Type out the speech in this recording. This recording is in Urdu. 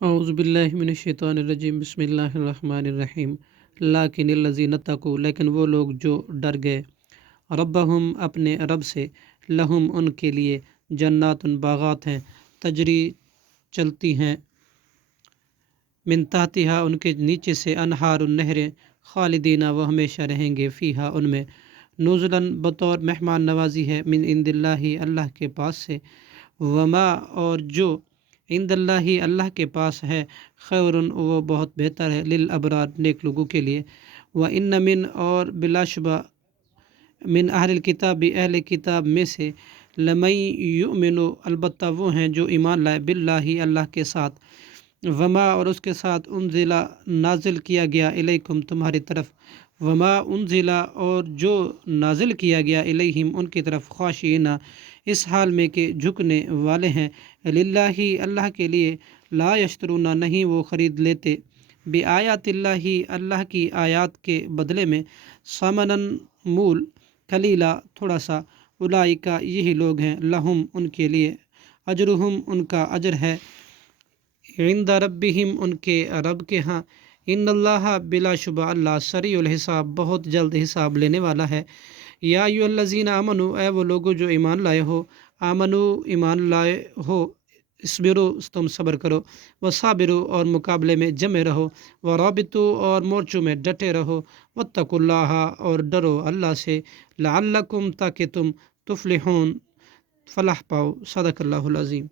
اعوذ باللہ من الشیطان الرجیم، بسم اللہ الرحمن الرحیم۔ لیکن الذین اتقوا، لیکن وہ لوگ جو ڈر گئے، ربہم اپنے رب سے، لہم ان کے لیے، جنات باغات ہیں، تجری چلتی ہیں، من تحتہا ان کے نیچے سے، انہار نہریں، خالدین وہ ہمیشہ رہیں گے، فیہا ان میں، نزلاً بطور مہمان نوازی ہے، من عند اللہ اللہ کے پاس سے، وما اور جو عند اللہ اللہ کے پاس ہے، خیر وہ بہت بہتر ہے، للابرار نیک لوگوں کے لیے، وان من اور بلا شبہ، من اہل الکتاب اہل کتاب میں سے، لمن یؤمن البتہ وہ ہیں جو ایمان لائے، باللہ اللہ کے ساتھ، وما اور اس کے ساتھ، انزلہ نازل کیا گیا، الیکم تمہاری طرف، وما انزلہ اور جو نازل کیا گیا، الیہم ان کی طرف، خاشعین اس حال میں کہ جھکنے والے ہیں، للہ اللہ کے لیے، لا یشترون نہیں وہ خرید لیتے، بآیات اللہ اللہ کی آیات کے بدلے میں، ثمناً مول، قلیلا تھوڑا سا، اولئک یہی لوگ ہیں، لہم ان کے لیے، اجرہم ان کا اجر ہے، عند ربہم ان کے رب کے ہاں، ان اللہ بلا شبہ اللہ، سریع الحساب بہت جلد حساب لینے والا ہے، یا ایھا الذین آمنو اے وہ لوگو جو ایمان لائے ہو، آمنو ایمان لائے ہو، اسبرو تم صبر کرو، وصابرو اور مقابلے میں جمے رہو، ورابطو اور مورچوں میں ڈٹے رہو، واتقوا اللہ اور ڈرو اللہ سے، لعلکم تاکہ تم تفلحون فلاح پاؤ، صدق اللہ العظیم۔